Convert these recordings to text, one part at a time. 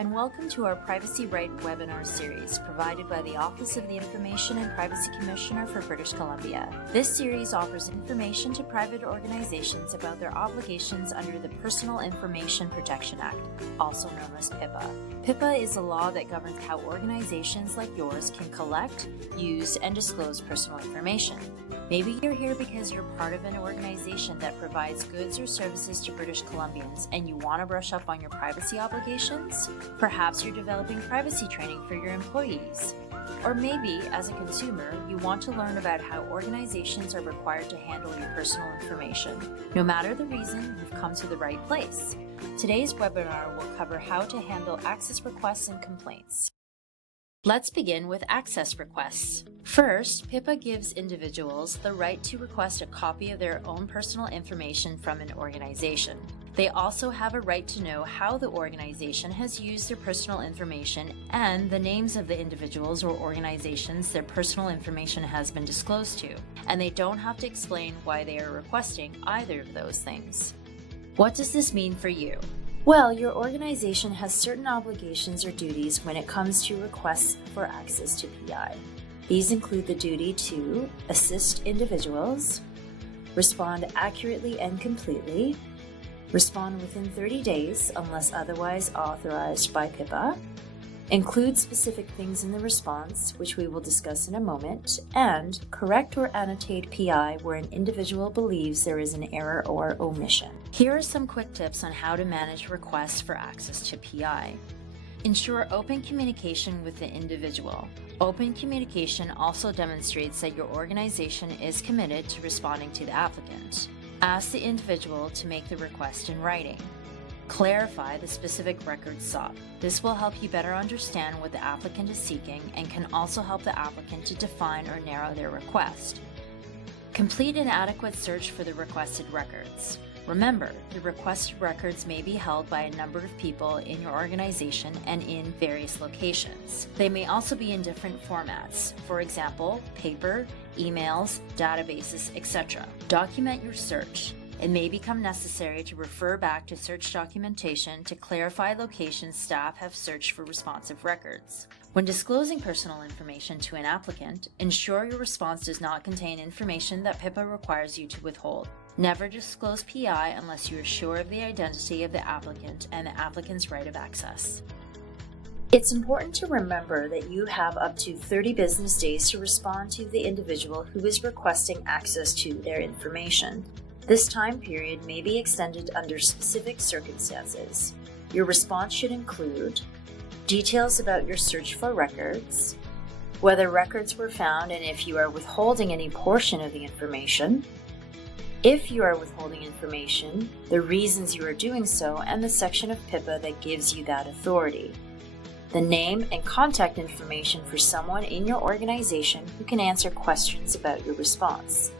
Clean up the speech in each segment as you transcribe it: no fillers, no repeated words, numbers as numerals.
and welcome to our PrivacyRight Webinar series provided by the Office of the Information and Privacy Commissioner for British Columbia. This series offers information to private organizations about their obligations under the Personal Information Protection Act, also known as PIPA. PIPA is a law that governs how organizations like yours can collect, use, and disclose personal information. Maybe you're here because you're part of an organization that provides goods or services to British Columbians and you want to brush up on your privacy obligations? Perhaps you're developing privacy training for your employees. Or maybe, as a consumer, you want to learn about how organizations are required to handle your personal information. No matter the reason, you've come to the right place. Today's webinar will cover how to handle access requests and complaints. Let's begin with access requests. First, PIPA gives individuals the right to request a copy of their own personal information from an organization. They also have a right to know how the organization has used their personal information and the names of the individuals or organizations their personal information has been disclosed to, and they don't have to explain why they are requesting either of those things. What does this mean for you? Well, your organization has certain obligations or duties when it comes to requests for access to PI. These include the duty to assist individuals, respond accurately and completely, respond within 30 days unless otherwise authorized by PIPA, include specific things in the response, which we will discuss in a moment, and correct or annotate PI where an individual believes there is an error or omission. Here are some quick tips on how to manage requests for access to PI. Ensure open communication with the individual. Open communication also demonstrates that your organization is committed to responding to the applicant. Ask the individual to make the request in writing. Clarify the specific records sought. This will help you better understand what the applicant is seeking and can also help the applicant to define or narrow their request. Complete an adequate search for the requested records. Remember, the requested records may be held by a number of people in your organization and in various locations. They may also be in different formats, for example, paper, emails, databases, etc. Document your search. It may become necessary to refer back to search documentation to clarify locations staff have searched for responsive records. When disclosing personal information to an applicant, ensure your response does not contain information that PIPA requires you to withhold. Never disclose PI unless you are sure of the identity of the applicant and the applicant's right of access. It's important to remember that you have up to 30 business days to respond to the individual who is requesting access to their information. This time period may be extended under specific circumstances. Your response should include details about your search for records, whether records were found and if you are withholding any portion of the information. If you are withholding information, the reasons you are doing so, and the section of PIPA that gives you that authority. The name and contact information for someone in your organization who can answer questions about your response.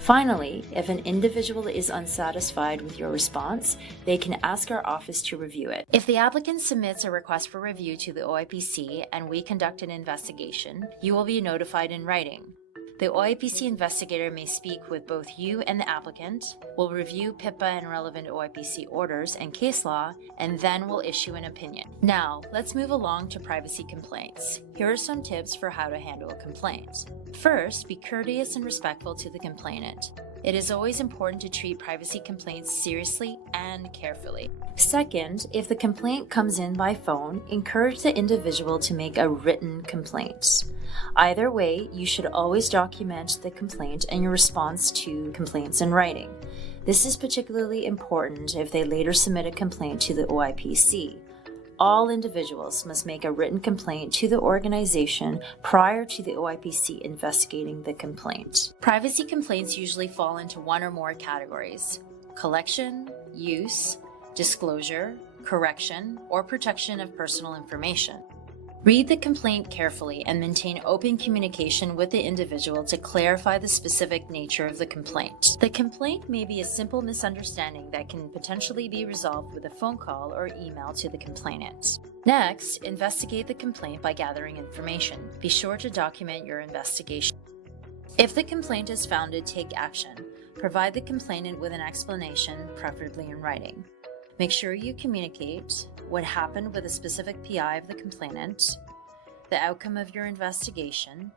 Finally, if an individual is unsatisfied with your response, they can ask our office to review it. If the applicant submits a request for review to the OIPC and we conduct an investigation, you will be notified in writing. The OIPC investigator may speak with both you and the applicant, will review PIPA and relevant OIPC orders and case law, and then will issue an opinion. Now, let's move along to privacy complaints. Here are some tips for how to handle a complaint. First, be courteous and respectful to the complainant. It is always important to treat privacy complaints seriously and carefully. Second, if the complaint comes in by phone, encourage the individual to make a written complaint. Either way, you should always document the complaint and your response to complaints in writing. This is particularly important if they later submit a complaint to the OIPC. All individuals must make a written complaint to the organization prior to the OIPC investigating the complaint. Privacy complaints usually fall into one or more categories: collection, use, disclosure, correction, or protection of personal information. Read the complaint carefully and maintain open communication with the individual to clarify the specific nature of the complaint. The complaint may be a simple misunderstanding that can potentially be resolved with a phone call or email to the complainant. Next, investigate the complaint by gathering information. Be sure to document your investigation. If the complaint is founded, take action. Provide the complainant with an explanation, preferably in writing. Make sure you communicate what happened with a specific PI of the complainant, the outcome of your investigation,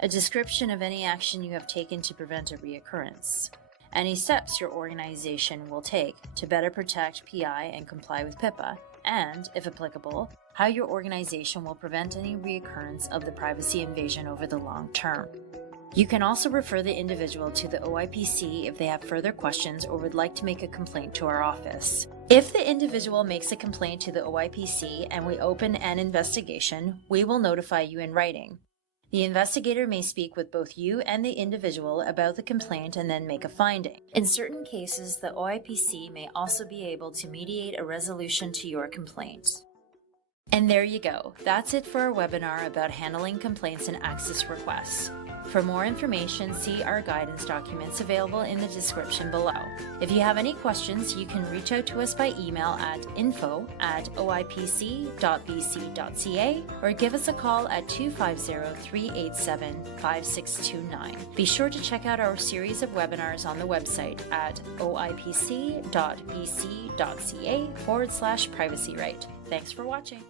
a description of any action you have taken to prevent a reoccurrence, any steps your organization will take to better protect PI and comply with PIPA, and, if applicable, how your organization will prevent any reoccurrence of the privacy invasion over the long term. You can also refer the individual to the OIPC if they have further questions or would like to make a complaint to our office. If the individual makes a complaint to the OIPC and we open an investigation, we will notify you in writing. The investigator may speak with both you and the individual about the complaint and then make a finding. In certain cases, the OIPC may also be able to mediate a resolution to your complaint. And there you go. That's it for our webinar about handling complaints and access requests. For more information, see our guidance documents available in the description below. If you have any questions, you can reach out to us by email at info@oipc.bc.ca or give us a call at 250-387-5629. Be sure to check out our series of webinars on the website at oipc.bc.ca/privacyright. Thanks for watching.